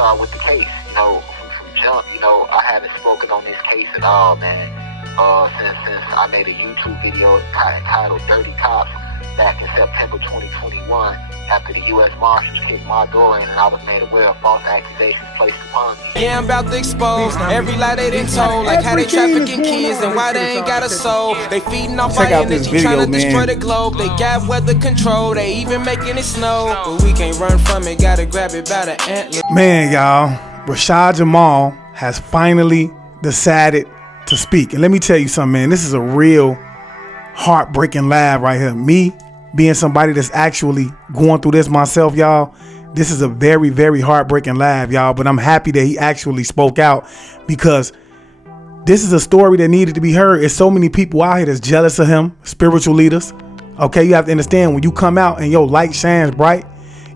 start with the case. From jump, I haven't spoken on this case at all, man. Since I made a YouTube video entitled Dirty Cops back in September 2021, after the U.S. Marshals kicked my door in and I was made aware of false accusations placed upon me. Yeah, I'm about to expose every lie they done told, like how they trafficking kids and why they ain't got a soul. They feeding off our energy, trying to destroy the globe. They got weather control, they even making it snow. But we can't run from it, gotta grab it by the antler. Man, y'all, Rashad Jamal has finally decided to speak. And let me tell you something, man, this is a real heartbreaking live right here. Me being somebody that's actually going through this myself, y'all, this is a very, very heartbreaking live, y'all. But I'm happy that he actually spoke out, because this is a story that needed to be heard. There's so many people out here that's jealous of him, spiritual leaders. Okay, you have to understand, when you come out and your light shines bright,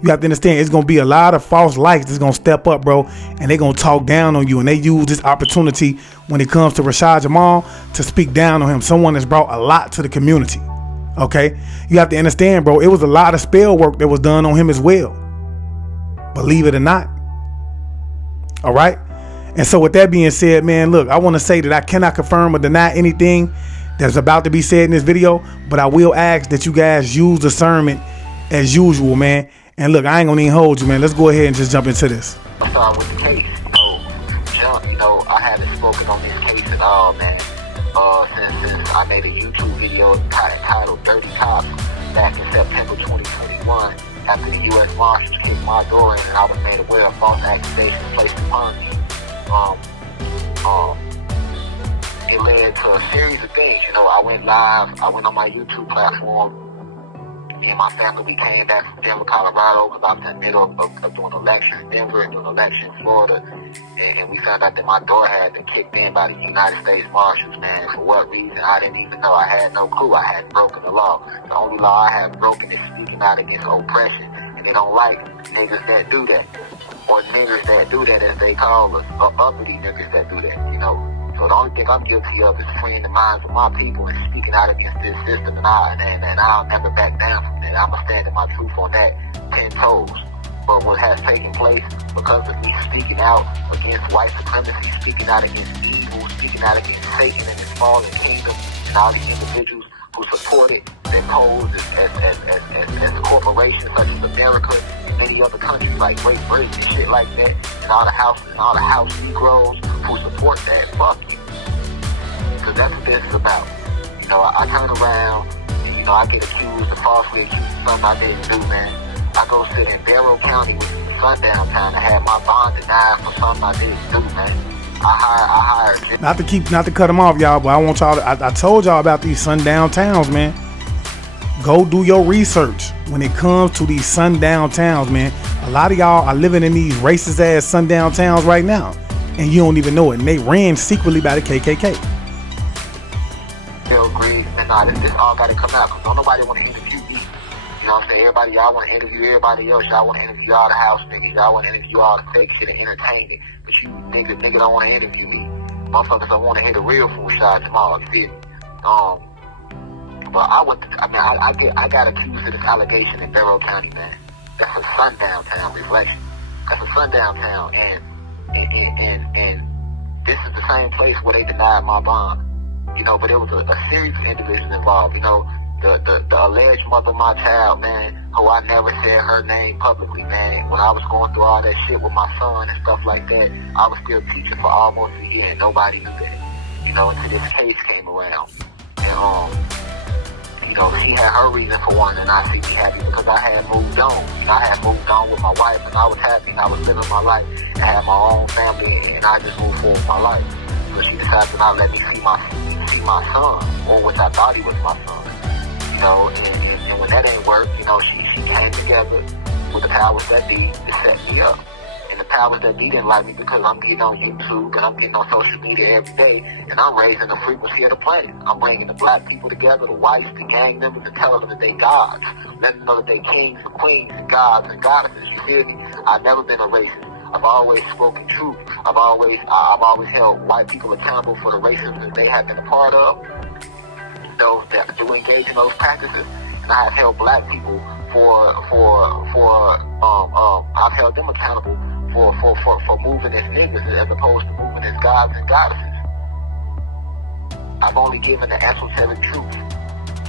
you have to understand it's gonna be a lot of false lights that's gonna step up, bro, and they're gonna talk down on you. And they use this opportunity when it comes to Rashad Jamal to speak down on him, someone that's brought a lot to the community. Okay, you have to understand, bro, it was a lot of spell work that was done on him as well, believe it or not. All right. And so with that being said, man, look, I want to say that I cannot confirm or deny anything that's about to be said in this video, but I will ask that you guys use discernment as usual, man. And look, I ain't gonna even hold you, man. Let's go ahead and just jump into this. I start with the case. I haven't spoken on this case at all, man. Since I made a YouTube video entitled Dirty Cops back in September 2021, after the U.S. Marshals kicked my door in and I was made aware of false accusations placed upon me. It led to a series of things. I went live. I went on my YouTube platform. Me and my family, we came back from Denver, Colorado, because I was in the middle of doing an election in Denver and doing an election in Florida. And we found out that my door had been kicked in by the United States Marshals, man. For what reason, I didn't even know. I had no clue. I hadn't broken the law. The only law I have broken is speaking out against oppression. And they don't like niggas that do that. Or niggas that do that, as they call us. Or uppity niggas that do that, So the only thing I'm guilty of is freeing the minds of my people and speaking out against this system. And I'll never back down from that. I'm going to stand in my truth on that 10 toes. But what has taken place, because of me speaking out against white supremacy, speaking out against evil, speaking out against Satan and his fallen kingdom, and all these individuals who support it, that pose as corporations such as America and many other countries like Great Britain and shit like that, and all the house Negroes who support that, fuck you. Because that's what this is about. I turn around and, I get accused of falsely accused of something I didn't do, man. I go sit in Betrayal County, which is sundown town, and have my bond denied for something I didn't do, man. I hired. Not to cut them off, y'all, but I want y'all. I told y'all about these sundown towns, man. Go do your research when it comes to these sundown towns, man. A lot of y'all are living in these racist ass sundown towns right now, and you don't even know it. And they ran secretly by the KKK. Still agree, and this all got to come out, because don't nobody want to interview me. You know what I'm saying? Everybody, y'all want to interview everybody else. Y'all want to interview all the house niggas. Y'all want to interview all the fake shit and entertain it. But you niggas don't want to interview me. Motherfuckers don't want to hear the real fool Rashad Jamal. You feel me? But I got accused of this allegation in Betrayal County, man. That's a sundown town, reflection. That's a sundown town, and this is the same place where they denied my bond. But there was a series of individuals involved. The alleged mother of my child, man, who I never said her name publicly, man. When I was going through all that shit with my son and stuff like that, I was still teaching for almost a year and nobody knew that. Until this case came around. And, she had her reason for wanting to not see me happy, because I had moved on. I had moved on with my wife, and I was happy, and I was living my life, and I had my own family, and I just moved forward with my life. So she decided to not let me see my son, or what I thought he was my son. And when that ain't work, she came together with the powers that be to set me up. And the powers that be didn't like me because I'm getting on YouTube and I'm getting on social media every day, and I'm raising the frequency of the planet. I'm bringing the black people together, the whites, the gang members, and telling them that they gods. Letting them know that they kings and queens and gods and goddesses. You feel me? I've never been a racist. I've always spoken truth. I've always held white people accountable for the racism that they have been a part of. Those that do engage in those practices, and I have held black people I've held them accountable for moving as niggas as opposed to moving as gods and goddesses. I've only given the esoteric truth,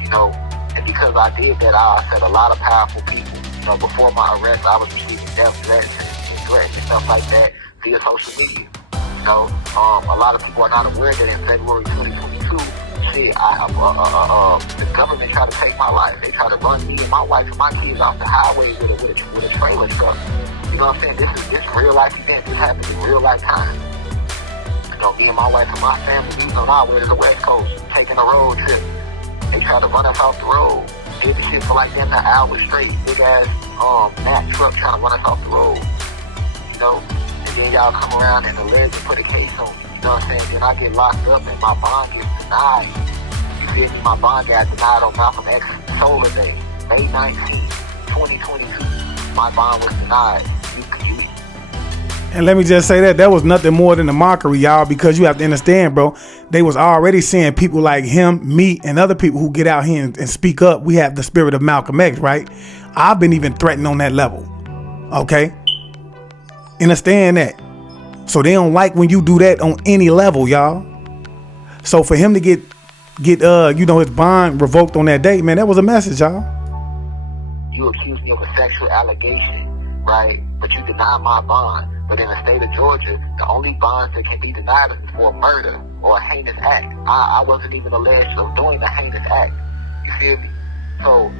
you know, and because I did that, I upset a lot of powerful people. You know, before my arrest, I was receiving death threats and threats and stuff like that via social media. You know, a lot of people are not aware that in February 2022, the government tried to take my life. They tried to run me and my wife and my kids off the highway with a trailer truck. You know what I'm saying? This real life event. This happened in real life time. You know, me and my wife and my family, we was on our way to the West Coast, taking a road trip. They tried to run us off the road. Did the shit for like them an hour straight. Big ass Mack truck trying to run us off the road. You know? And then y'all come around and allege and put a case on me. You know what I'm saying? Then I get locked up and my bond gets denied. You feel me? My bond got denied on Malcolm X Solar Day, May 19, 2022. My bond was denied. And let me just say that was nothing more than a mockery, y'all, because you have to understand, bro, they was already seeing people like him, me, and other people who get out here and speak up. We have the spirit of Malcolm X, right? I've been even threatened on that level, okay? Understand that. So they don't like when you do that on any level, y'all. So for him to get you know, his bond revoked on that day, man, that was a message, y'all. You accused me of a sexual allegation, right? But you denied my bond. But in the state of Georgia, the only bonds that can be denied is for murder or a heinous act. I wasn't even alleged of doing the heinous act. You feel me? So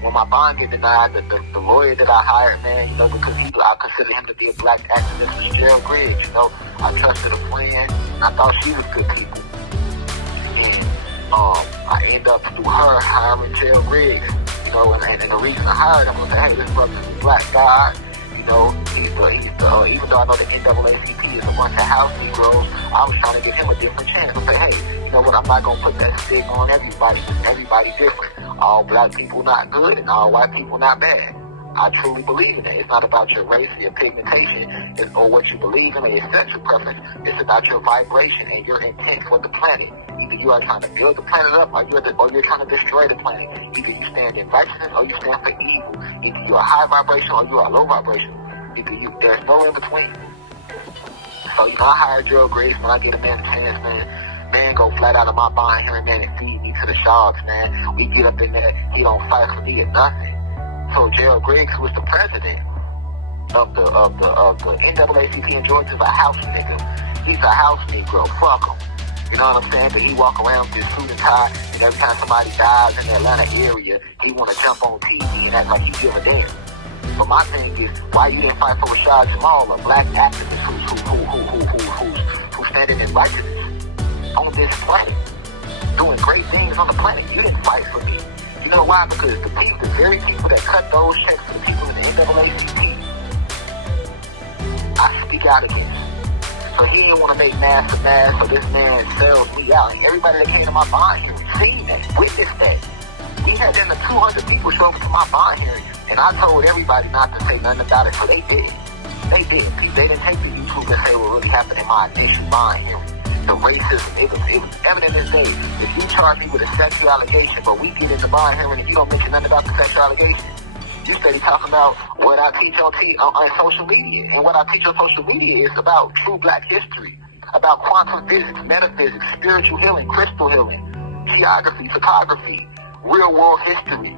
when my bond get denied, the lawyer that I hired, man, you know, because I consider him to be a black activist, was Gerald Griggs. You know, I trusted a friend, and I thought she was good people. And I ended up through her hiring Gerald Griggs. You know, and the reason I hired him was that, hey, this brother's a black guy. You know, even though I know the NAACP is a bunch of house Negroes, I was trying to give him a different chance. I say, hey, you know what, I'm not going to put that stigma on everybody. Everybody's different. All black people not good and all white people not bad. I truly believe in it. It's not about your race or your pigmentation or what you believe in or your sexual preference. It's about your vibration and your intent for the planet. Either you are trying to build the planet up or you're trying to destroy the planet. Either you stand in righteousness or you stand for evil. Either you're a high vibration or you're a low vibration. There's no in between. So, you know, I hired Gerald Griggs when I get a man a chance, man. Man go flat out of my bond here, man, and feed me to the sharks, man. We get up in there, he don't fight for me or nothing. So Gerald Griggs, who was the president of the NAACP in Georgia, is a house nigga. He's a house Negro. Fuck him. You know what I'm saying? But he walk around with his suit and tie, and every time somebody dies in the Atlanta area, he want to jump on TV and act like he give a damn. But my thing is, why you didn't fight for Rashad Jamal, a black activist who's standing in righteousness on this planet, doing great things on the planet? You didn't fight for me. You know why? Because the very people that cut those checks for the people in the NAACP, I speak out against. So he didn't want to make mass to mass, so this man sells me out. And everybody that came to my bond hearing seen that, witnessed that. He had in the 200 people show up to my bond hearing, and I told everybody not to say nothing about it, so they did. They did. They didn't take the YouTube and say what really happened in my initial bond hearing. The racism, it was evident as day. If you charge me with a sexual allegation, but we get into bond hearing and you don't mention nothing about the sexual allegation, you steady talking about what I teach on social media. And what I teach on social media is about true black history, about quantum physics, metaphysics, spiritual healing, crystal healing, geography, photography, real world history.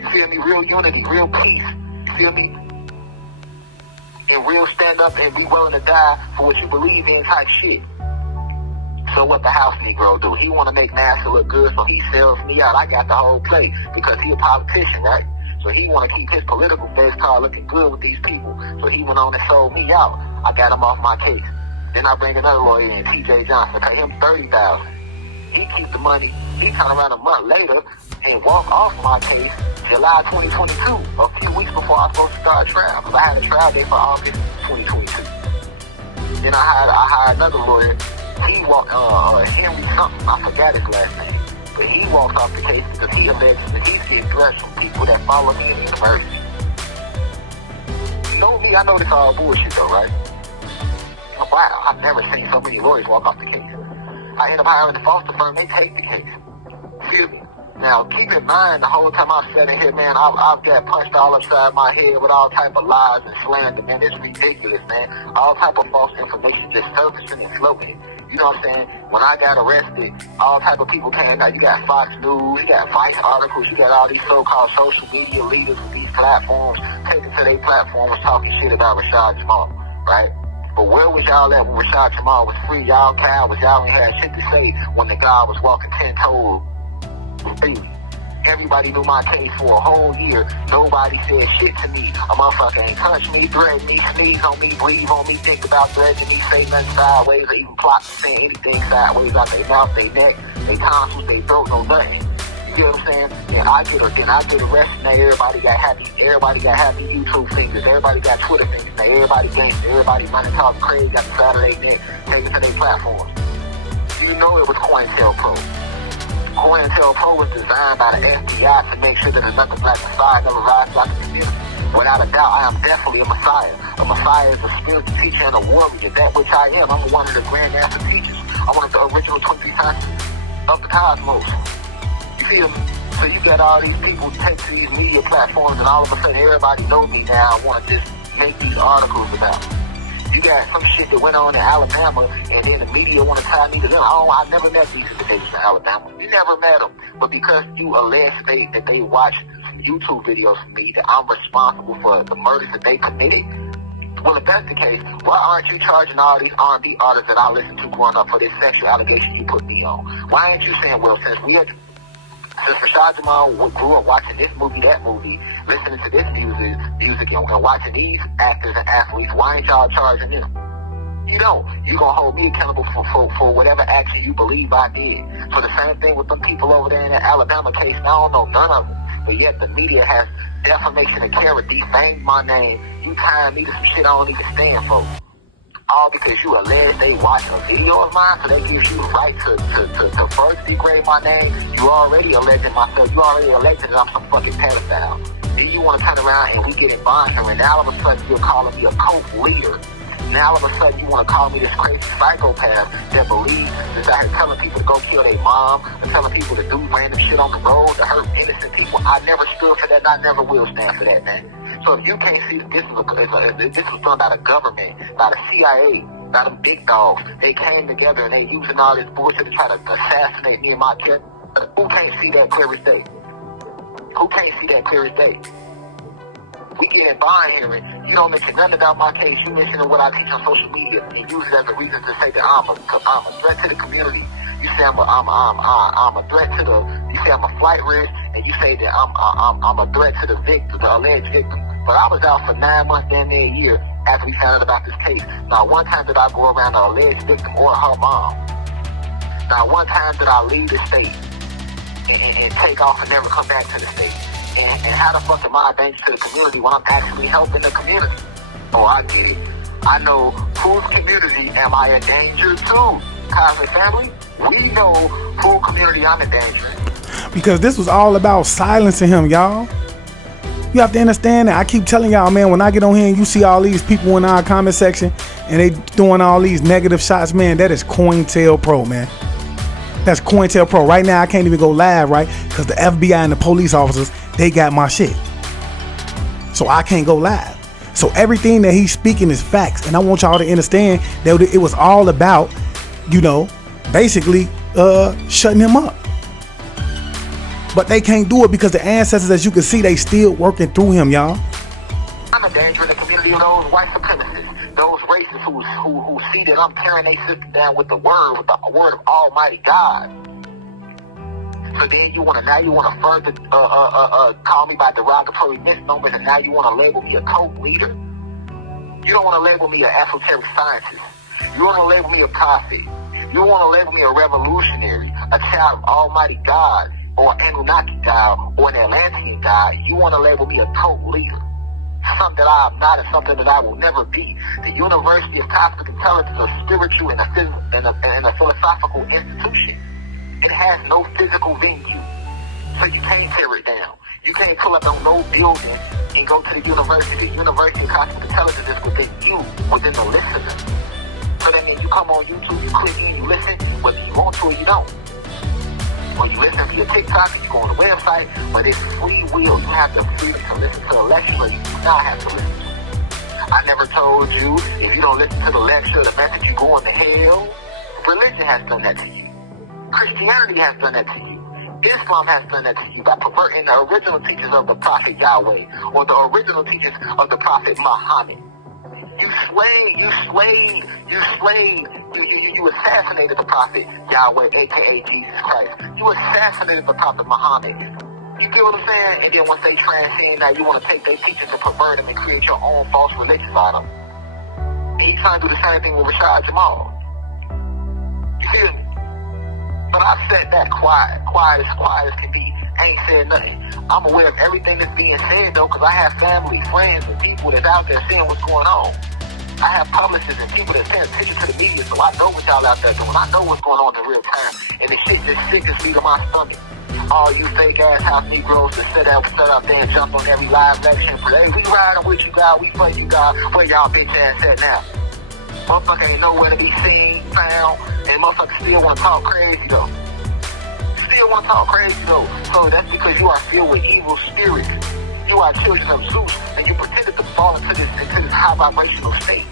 You feel me? Real unity, real peace. You feel me? And real stand up and be willing to die for what you believe in type shit. So what the house Negro do? He want to make NASA look good, so he sells me out. I got the whole play because he a politician, right? So he want to keep his political face card looking good with these people. So he went on and sold me out. I got him off my case. Then I bring another lawyer in, T.J. Johnson, pay him $30,000. He keep the money. He turn around a month later and walk off my case July 2022, a few weeks before I was supposed to start trial, because I had a trial date for August 2022. Then I hired another lawyer. He walked, Henry something, I forgot his last name. But he walked off the case because he alleges that he's getting threats from people that follow me in the university. You know me, I know this all bullshit though, right? Wow, I've never seen so many lawyers walk off the case. I end up hiring the foster firm, they take the case. Feel me? Now, keep in mind, the whole time I'm sitting here, man, I've got punched all upside my head with all type of lies and slander, man. It's ridiculous, man. All type of false information just surfacing and floating. You know what I'm saying? When I got arrested, all type of people came out. You got Fox News, you got Vice articles, you got all these so-called social media leaders with these platforms taking to their platforms talking shit about Rashad Jamal, right? But where was y'all at when Rashad Jamal was free? Y'all cowards, y'all ain't had shit to say when the guy was walking 10 toes. Everybody knew my case for a whole year. Nobody said shit to me. A motherfucker ain't touch me, threaten me, sneeze on me, breathe on me, think about threatening me, say nothing sideways, or even plot saying anything sideways out their mouth, their neck, their tonsils, their throat, no nothing. You get what I'm saying? Then I get arrested. Now everybody got happy. Everybody got happy YouTube fingers. Everybody got Twitter fingers. Now everybody gangster. Everybody running talking crazy, got the side of their neck, taking to their platforms. You know it was COINTELPRO. COINTELPRO was designed by the FBI to make sure that another black Messiah never rises out of the community. Without a doubt, I am definitely a Messiah. A Messiah is a spiritual teacher and a warrior, that which I am. I'm one of the Grand Master teachers. I'm one of the original 23 times of the cosmos. You feel me? So you got all these people take to these media platforms, and all of a sudden everybody knows me now. I want to just make these articles about it. You got some shit that went on in Alabama, and then the media want to tie me to them. I never met these individuals in Alabama. You never met them. But because you allege that they watched some YouTube videos from me, that I'm responsible for the murders that they committed, well, if that's the case, why aren't you charging all these R&B artists that I listened to growing up for this sexual allegation you put me on? Why aren't you saying, well, since Rashad Jamal grew up watching this movie, that movie, listening to this music and watching these actors and athletes, why ain't y'all charging them? You don't. You gonna hold me accountable for whatever action you believe I did. So the same thing with them people over there in the Alabama case. I don't know none of them, but yet the media has defamation and character, defamed my name. You tying me to some shit I don't even stand for. All because you allege they watch a video of mine, so they give you the right to first degrade my name. You already alleging myself. You already alleged that I'm some fucking pedophile. Then you want to turn around and we get in bond, and now all of a sudden you're calling me a cult leader. Now all of a sudden you want to call me this crazy psychopath that believes that I had telling people to go kill their mom, and telling people to do random shit on the road to hurt innocent people. I never stood for that, and I never will stand for that, man. So if you can't see that this was done by the government, by the CIA, by them big dogs, they came together and they using all this bullshit to try to assassinate me and my kid. Who can't see that clear as day? Who can't see that clear as day? We get in bond hearing. You don't mention nothing about my case. You mention what I teach on social media. You use it as a reason to say that I'm a threat to the community. You say I'm a threat to the. You say I'm a flight risk, and you say that I'm a threat to the victim, the alleged victim. But I was out for 9 months, damn near a year, after we found out about this case. Not one time did I go around the alleged victim or her mom. Not one time did I leave the state and take off and never come back to the state. And how the fuck am I a danger to the community when I'm actually helping the community? Oh, I get it. I know whose community am I a danger to? Cosmic family, we know whose community I'm a danger in. Because this was all about silencing him, y'all. You have to understand that. I keep telling y'all, man, when I get on here and you see all these people in our comment section and they doing all these negative shots, man, that is COINTELPRO, man. That's COINTELPRO. Right now, I can't even go live, right? Because the FBI and the police officers, they got my shit. So I can't go live. So everything that he's speaking is facts. And I want y'all to understand that it was all about, basically shutting him up. But they can't do it because the ancestors, as you can see, they still working through him, y'all. I'm a danger in the community of those white supremacists, those racists who see that I'm tearing their system down with the word of Almighty God. So then you want to further call me by derogatory misnomers, and now you want to label me a cult leader. You don't want to label me an esoteric scientist. You want to label me a prophet. You want to label me a revolutionary, a child of Almighty God, or Anunnaki God, or an Atlantean God. You want to label me a cult leader. Something that I am not and something that I will never be. The University of Cosmic Intelligence is a spiritual and a philosophical institution. It has no physical venue. So you can't tear it down. You can't pull up on no building and go to the university. The University of Cosmic Intelligence is within you, within the listener. So then you come on YouTube, you click in, you listen, whether you want to or you don't. When you listen to your TikTok, you go on the website, but it's free will. You have the freedom to listen to the lecture, or you do not have to listen. I never told you, if you don't listen to the lecture, the message, you going to hell. Religion has done that to you. Christianity has done that to you. Islam has done that to you by perverting the original teachings of the Prophet Yahweh or the original teachings of the Prophet Muhammad. You assassinated the Prophet Yahweh, aka Jesus Christ. You assassinated the Prophet Muhammad. You get what I'm saying? And then once they transcend that, you want to take their teachings and pervert them and create your own false religion out of them. And you trying to do the same thing with Rashad Jamal. You feel me? But I said that quiet as can be. I ain't said nothing. I'm aware of everything that's being said though, because I have family, friends, and people that's out there seeing what's going on. I have publicists and people that pay attention to the media, so I know what y'all out there doing. I know what's going on in real time. And the shit just sickens me to my stomach. All you fake ass house Negroes that sit out there and jump on every live lecture and say, hey, we riding with you guys, we for you guys. Where y'all bitch ass at now? Motherfucker ain't nowhere to be seen, found, and motherfucker still want to talk crazy though. So that's because you are filled with evil spirits. You are children of Zeus, and you pretended to fall into this high vibrational state.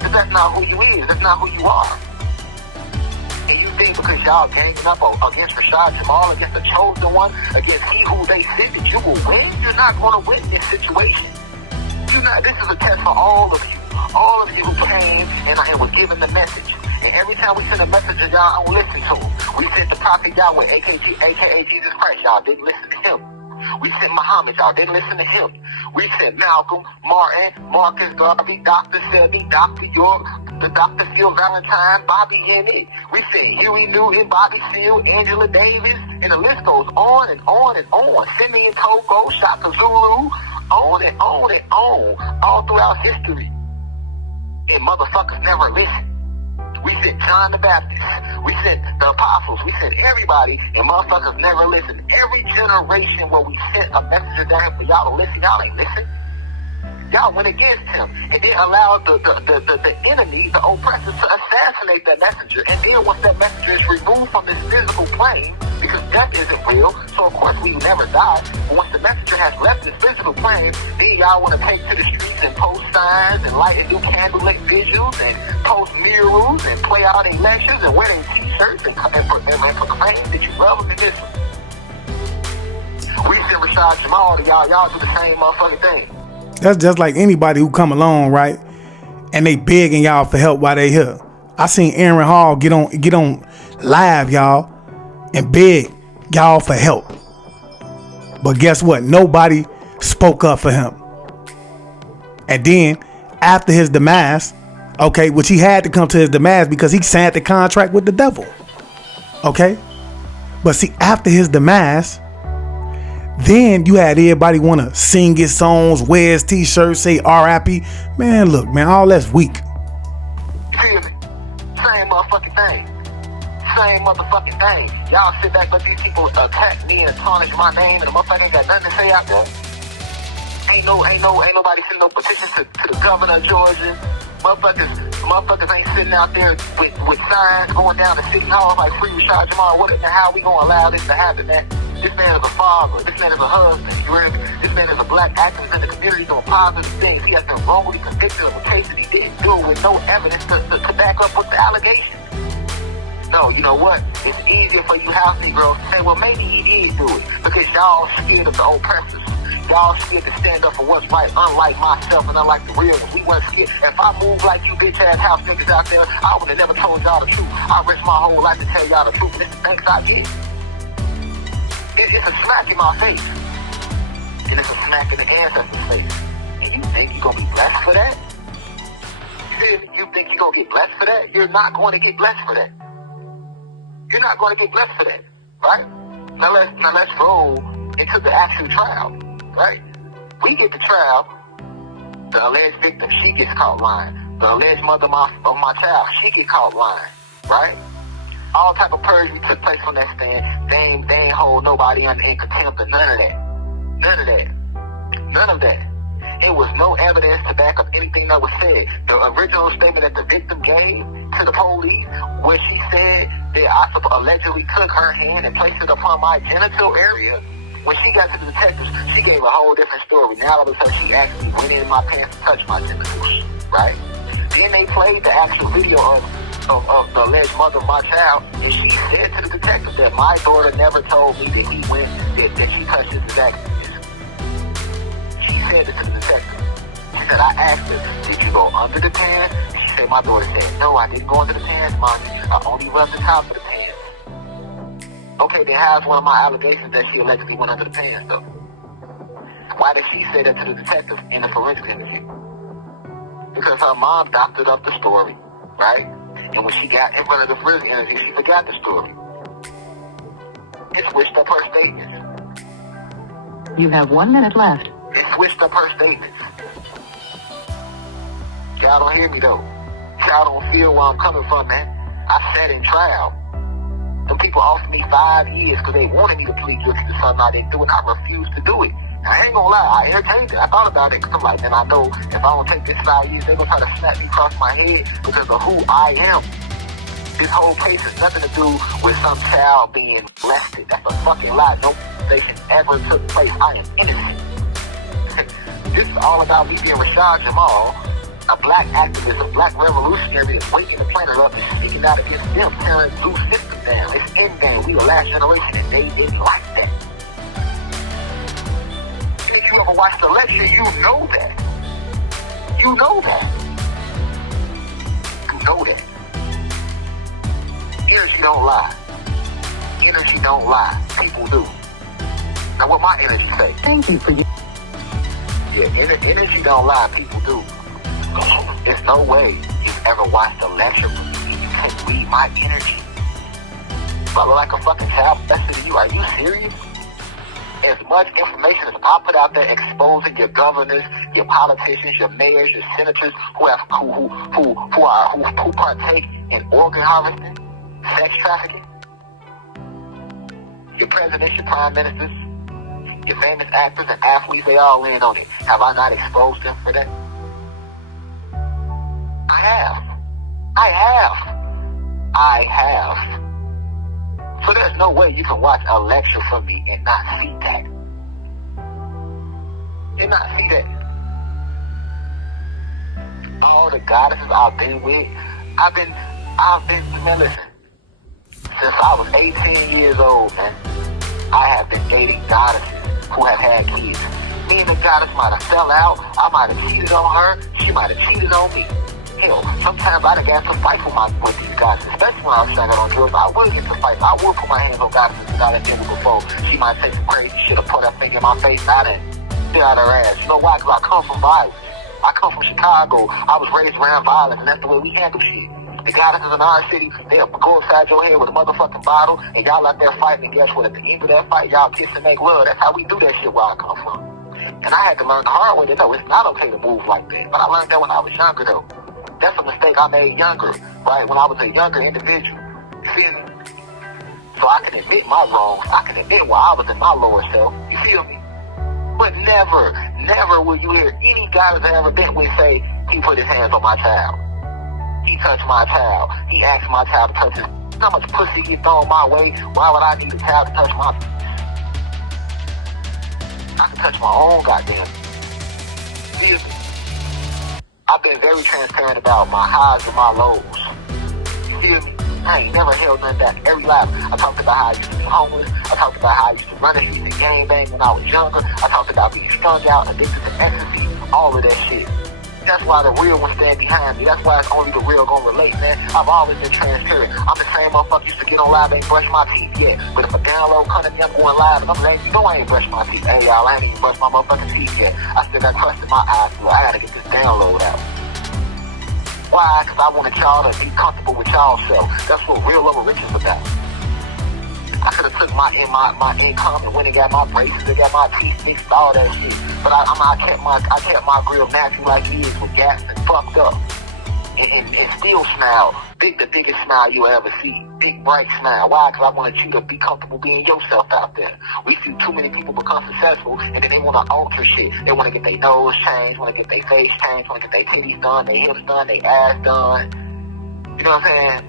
But that's not who you is. That's not who you are. And you think because y'all ganging up against Rashad Jamal, against the chosen one, against he who they said that you will win? You're not going to win this situation. This is a test for all of you. All of you who came and were given the message. And every time we send a message, y'all don't listen to him. We sent the Prophet Yahweh, aka Jesus Christ. Y'all didn't listen to him. We sent Muhammad. Y'all didn't listen to him. We sent Malcolm, Martin, Marcus Garvey, Dr. Sebi, Dr. York, the Dr. Phil Valentine, Bobby Hennett. We sent Huey Newton, Bobby Seale, Angela Davis, and the list goes on and on and on. Simeon Togo, Shaka Zulu, on and on and on, all throughout history. And motherfuckers never listen. We sent John the Baptist. We sent the apostles. We sent everybody, and motherfuckers never listen. Every generation where we sent a messenger down for y'all to listen, y'all ain't listen. Y'all went against him and then allowed the enemy, the oppressors, to assassinate that messenger. And then once that messenger is removed from this physical plane, because death isn't real, so of course we never die. But once the messenger has left this physical plane, then y'all want to take to the streets and post signs and light and do candlelit visuals and post murals and play all their lectures and wear their t-shirts and proclaim that you love them and this one. We send Rashad Jamal to y'all do the same motherfucking thing. That's just like anybody who come along, right? And they begging y'all for help while they here. I seen Aaron Hall get on live, y'all, and beg y'all for help. But guess what? Nobody spoke up for him. And then after his demise, okay, which he had to come to his demise because he signed the contract with the devil. Okay? But see, after his demise, then you had everybody want to sing his songs, wear his t-shirts, say R.I.P. Man, look, man, all that's weak. Feel me? Same motherfucking thing. Same motherfucking thing. Y'all sit back, let these people attack me and tarnish my name, and the motherfucker ain't got nothing to say out there. Ain't nobody sending no petitions to the governor of Georgia. Motherfuckers ain't sitting out there with signs going down to City Hall like free Rashad Jamal. What and how we gonna allow this to happen, man? This man is a father. This man is a husband. You heard me? This man is a black activist in the community doing positive things. He has been wrongly convicted of a case that he didn't do with no evidence to back up with the allegations. No, you know what? It's easier for you house Negroes to say, well, maybe he did do it because y'all scared of the oppressors. Y'all scared to stand up for what's right, unlike myself and unlike the real ones. We weren't scared. If I moved like you bitch ass house niggas out there, I would have never told y'all the truth. I risked my whole life to tell y'all the truth, and it's the thanks I get. It's a smack in my face. And it's a smack in the ancestors' face. And you think you're going to be blessed for that? You think you're going to get blessed for that? You're not going to get blessed for that. You're not going to get blessed for that. Right? Now let's roll into the actual trial. Right? We get the trial. The alleged victim, she gets caught lying. The alleged mother of my child, she gets caught lying. Right? All type of perjury took place on that stand. They ain't hold nobody in contempt of none of that. None of that. There was no evidence to back up anything that was said. The original statement that the victim gave to the police, where she said that I allegedly took her hand and placed it upon my genital area, when she got to the detectives, she gave a whole different story. Now all of a sudden she actually went in my pants and touched my genitals, right? Then they played the actual video of the alleged mother of my child, and she said to the detective that my daughter never told me that he went, that she touched his vaccine. She said it to the detective. She said, I asked her, did you go under the pants? And she said, my daughter said, no, I didn't go under the pants, mommy. I only rubbed the top of the pants. Okay, then how's one of my allegations that she allegedly went under the pants, though? Why did she say that to the detective in the forensic imaging? Because her mom doctored up the story, right? And when she got in front of the forensic interview, she forgot the story. It switched up her statements. You have 1 minute left. It switched up her statements. Y'all don't hear me, though. Y'all don't feel where I'm coming from, man. I sat in trial. Them people offered me 5 years because they wanted me to plead guilty to something I didn't do, and I refused to do it. I ain't gonna lie, I entertained it. I thought about it because I'm like, man, I know if I don't take this 5 years, they're gonna try to snap me across my head because of who I am. This whole case has nothing to do with some child being molested. That's a fucking lie. No molestation ever took place. I am innocent. This is all about me being Rashad Jamal, a black activist, a black revolutionary that's waking the planet up and speaking out against them, tearing blue system down. It's in there. We the last generation and they didn't like that. You ever watched the lecture, you know that. You know that. You know that. Energy don't lie. Energy don't lie. People do. Now what my energy say? Thank you for you. Yeah, energy don't lie. People do. There's no way you've ever watched a lecture from me. You can't read my energy. If I look like a fucking child molester to you, are you serious? As much information as I put out there exposing your governors, your politicians, your mayors, your senators who partake in organ harvesting, sex trafficking, your presidents, your prime ministers, your famous actors and athletes, they all in on it. Have I not exposed them for that? I have. So there's no way you can watch a lecture from me and not see that. And not see that. All the goddesses I've been with, man, listen. Since I was 18 years old, man, I have been dating goddesses who have had kids. Me and the goddess might have fell out. I might have cheated on her. She might have cheated on me. Hell, sometimes I done got to fight with these goddesses, especially when I was trying to get on drugs. I would get to fight. I would put my hands on goddesses that I done did with before. She might say some crazy shit or put her finger in my face. I done sit out her ass. You know why? Because I come from violence. I come from Chicago. I was raised around violence, and that's the way we handle shit. The goddesses in our city, they'll go upside your head with a motherfucking bottle, and y'all out there fighting, and guess what? At the end of that fight, y'all kiss and make love. That's how we do that shit where I come from. And I had to learn the hard way to know it's not okay to move like that. But I learned that when I was younger, though. That's a mistake I made younger, right? When I was a younger individual. You feel me? So I can admit my wrongs. I can admit where I was in my lower self. You feel me? But never will you hear any guy that's ever been with say, he put his hands on my child. He touched my child. He asked my child to touch his... How much pussy get thrown my way? Why would I need a child to touch my... I can touch my own goddamn... Feel me? I've been very transparent about my highs and my lows. You feel me? I ain't never held none back. Every life, I talked about how I used to be homeless. I talked about how I used to run the streets and gangbang when I was younger. I talked about being strung out, addicted to ecstasy, all of that shit. That's why the real ones stand behind me. That's why it's only the real gonna relate, man. I've always been transparent. I'm the same motherfucker used to get on live, ain't brush my teeth yet. But if a download come to me, I'm going live, and I'm like, you know I ain't brush my teeth. Hey, y'all, I ain't even brushed my motherfucking teeth yet. I still got crust in my eyes, so I gotta get this download out. Why? Because I wanted y'all to be comfortable with y'all self. That's what real love rich is about. I could have took my income and went and got my braces and got my teeth fixed, all that shit. But I kept my grill natural like it is with gas and fucked up. and still smile. The biggest smile you'll ever see. Big, bright smile. Why? Because I wanted you to be comfortable being yourself out there. We see too many people become successful, and then they want to alter shit. They want to get their nose changed, want to get their face changed, want to get their titties done, their hips done, their ass done. You know what I'm saying?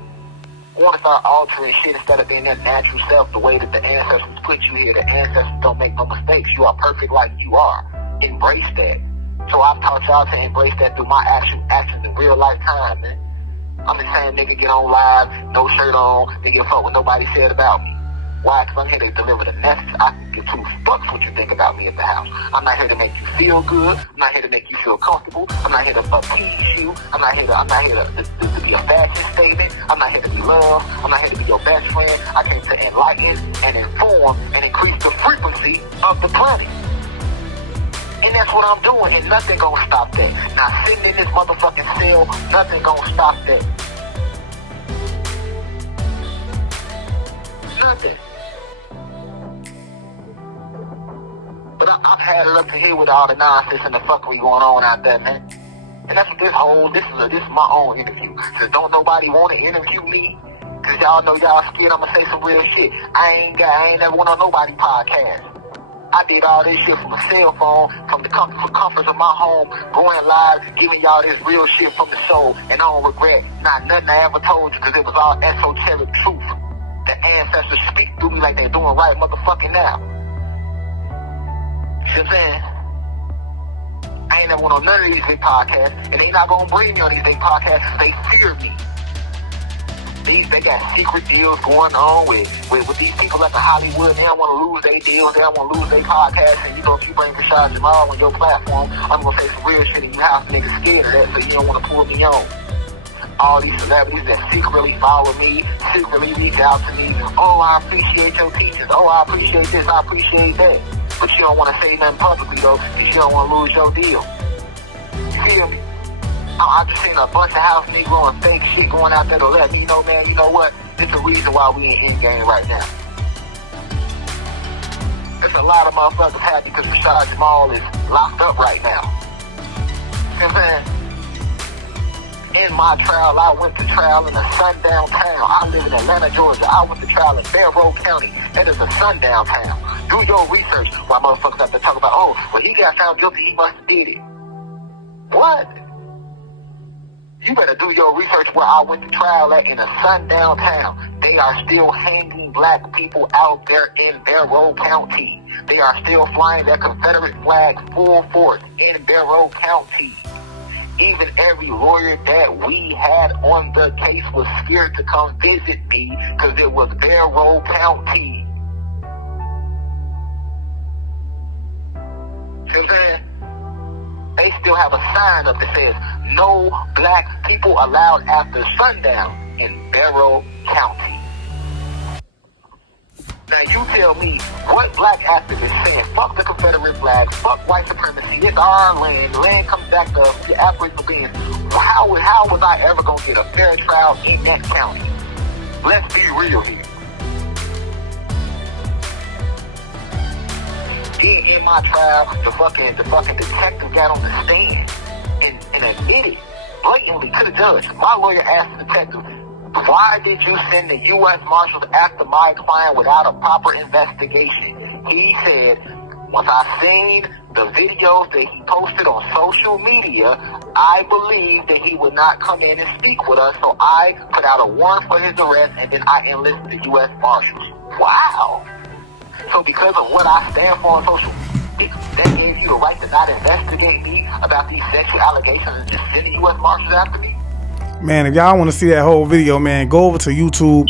Want to start altering shit instead of being that natural self, the way that the ancestors put you here. The ancestors don't make no mistakes. You are perfect like you are. Embrace that. So I've taught y'all to embrace that through my actions in real life time, man. I'm the same nigga get on live, no shirt on, nigga give a fuck what nobody said about me. Why? Because I'm here to deliver the message. I can give two fucks what you think about me at the house. I'm not here to make you feel good. I'm not here to make you feel comfortable. I'm not here to appease you. I'm not here to be a fashion statement. I'm not here to be loved. I'm not here to be your best friend. I came to enlighten and inform and increase the frequency of the planet. And that's what I'm doing, and nothing gonna stop that. Now, sitting in this motherfucking cell, nothing gonna stop that. Nothing. But I've had it up to here with all the nonsense and the fuckery going on out there, man. And that's what this is my own interview. Since don't nobody want to interview me, cause y'all know y'all scared I'ma say some real shit. I ain't never went on nobody's podcast. I did all this shit from a cell phone, from the comforts of my home, going live, giving y'all this real shit from the soul, and I don't regret not nothing I ever told you, because it was all esoteric truth. The ancestors speak through me like they're doing right motherfucking now. See what I'm saying? I ain't never went on none of these big podcasts, and they not gonna bring me on these big podcasts because they fear me. They got secret deals going on with these people at the Hollywood. They don't want to lose their deals. They don't want to lose their podcasts. And you know, if you bring Rashad Jamal on your platform, I'm going to say some real shit and you house niggas scared of that, so you don't want to pull me on. All these celebrities that secretly follow me, secretly reach out to me. Oh, I appreciate your teachings. Oh, I appreciate this. I appreciate that. But you don't want to say nothing publicly, though, because you don't want to lose your deal. You feel me? I just seen a bunch of house Negro and fake shit going out there to let me know, man, you know what? It's the reason why we in game right now. There's a lot of motherfuckers happy because Rashad Jamal is locked up right now. You know what I'm saying? In my trial, I went to trial in a sundown town. I live in Atlanta, Georgia. I went to trial in Betrayal County. That is a sundown town. Do your research while motherfuckers have to talk about, oh, well, he got found guilty, he must have did it. What? You better do your research where I went to trial at in a sundown town. They are still hanging black people out there in Betrayal County. They are still flying their Confederate flags full force in Betrayal County. Even every lawyer that we had on the case was scared to come visit me because it was Betrayal County. See what I'm saying? They still have a sign up that says, no black people allowed after sundown in Betrayal County. Now you tell me what black activists saying, fuck the Confederate flag, fuck white supremacy, it's our land, land comes back to the Aboriginal beings. How was I ever going to get a fair trial in that county? Let's be real here. In my trial, the fucking detective got on the stand and admitted blatantly to the judge. My lawyer asked the detective, why did you send the U.S. Marshals after my client without a proper investigation? He said, once I seen the videos that he posted on social media, I believed that he would not come in and speak with us, so I put out a warrant for his arrest, and then I enlisted the U.S. Marshals. Wow. So because of what I stand for on social media, that gave you the right to not investigate me about these sexual allegations and just send the U.S. Marshals after me? Man, if y'all want to see that whole video, man, go over to YouTube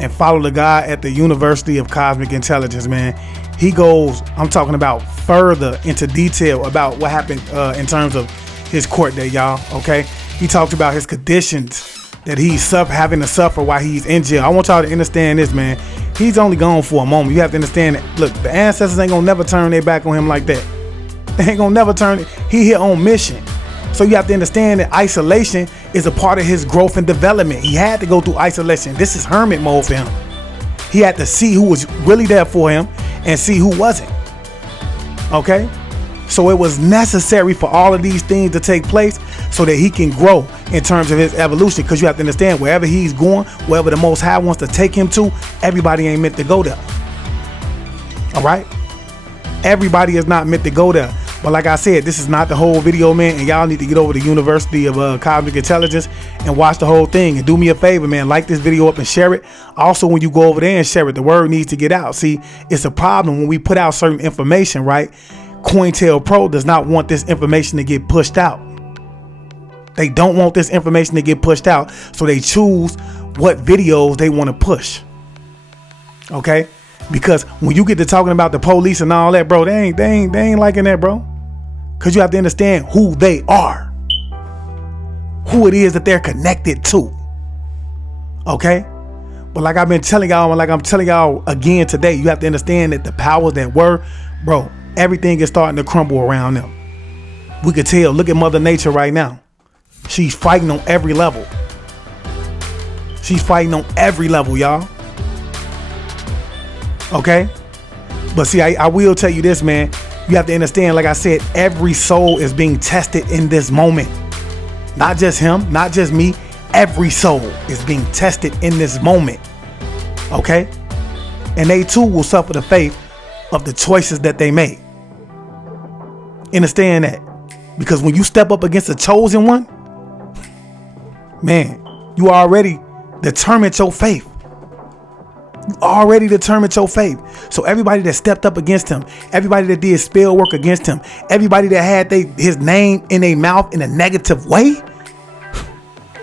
and follow the guy at the University of Cosmic Intelligence, man. He goes, I'm talking about further into detail about what happened in terms of his court date, y'all, okay? He talked about his conditions that he's having to suffer while he's in jail. I want y'all to understand this, man. He's only gone for a moment. You have to understand that, look, the ancestors ain't gonna never turn their back on him like that. They ain't gonna never turn it. He here on mission. So you have to understand that isolation is a part of his growth and development. He had to go through isolation. This is hermit mode for him. He had to see who was really there for him and see who wasn't. Okay? So it was necessary for all of these things to take place so that he can grow. in terms of his evolution, because you have to understand, wherever he's going, wherever the Most High wants to take him to, everybody ain't meant to go there. All right? Everybody is not meant to go there. But like I said, this is not the whole video, man, and y'all need to get over to the University of Cosmic Intelligence and watch the whole thing. And do me a favor, man, like this video up and share it. Also, when you go over there and share it, the word needs to get out. See, it's a problem when we put out certain information, right? COINTELPRO does not want this information to get pushed out. They don't want this information to get pushed out, so they choose what videos they want to push. Okay? Because when you get to talking about the police and all that, bro, they ain't liking that, bro. Because you have to understand who they are, who it is that they're connected to. Okay? But like I've been telling y'all, and like I'm telling y'all again today, you have to understand that the powers that were, bro, everything is starting to crumble around them. We could tell. Look at Mother Nature right now. She's fighting on every level. She's fighting on every level, y'all. Okay? But see, I will tell you this, man. You have to understand, like I said, every soul is being tested in this moment. Not just him, not just me. Every soul is being tested in this moment. Okay? And they too will suffer the fate of the choices that they made. Understand that. Because when you step up against the chosen one, man, you already determined your faith. You already determined your faith. So everybody that stepped up against him, everybody that did spell work against him, everybody that had his name in their mouth in a negative way,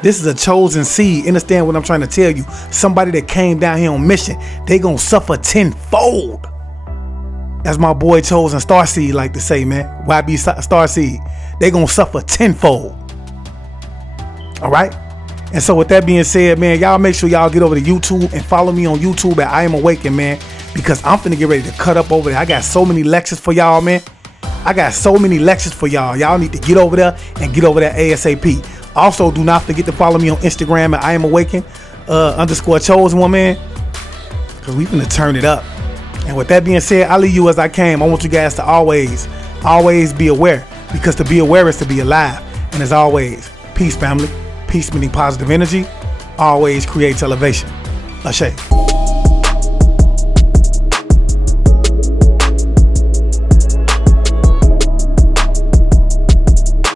this is a chosen seed. Understand what I'm trying to tell you? Somebody that came down here on mission, they gonna suffer tenfold. As my boy Chosen Starseed like to say, man, YB Starseed, they gonna suffer tenfold. All right? And so with that being said, man, y'all make sure y'all get over to YouTube and follow me on YouTube at I Am Awakend, man, because I'm finna get ready to cut up over there. I got so many lectures for y'all, man. I got so many lectures for y'all. Y'all need to get over there and get over there ASAP. Also, do not forget to follow me on Instagram at I Am Awakend _ Chosen One, man, because we finna turn it up. And with that being said, I leave you as I came. I want you guys to always be aware, because to be aware is to be alive. And as always, peace, family. Peace meaning positive energy always creates elevation. Ashe.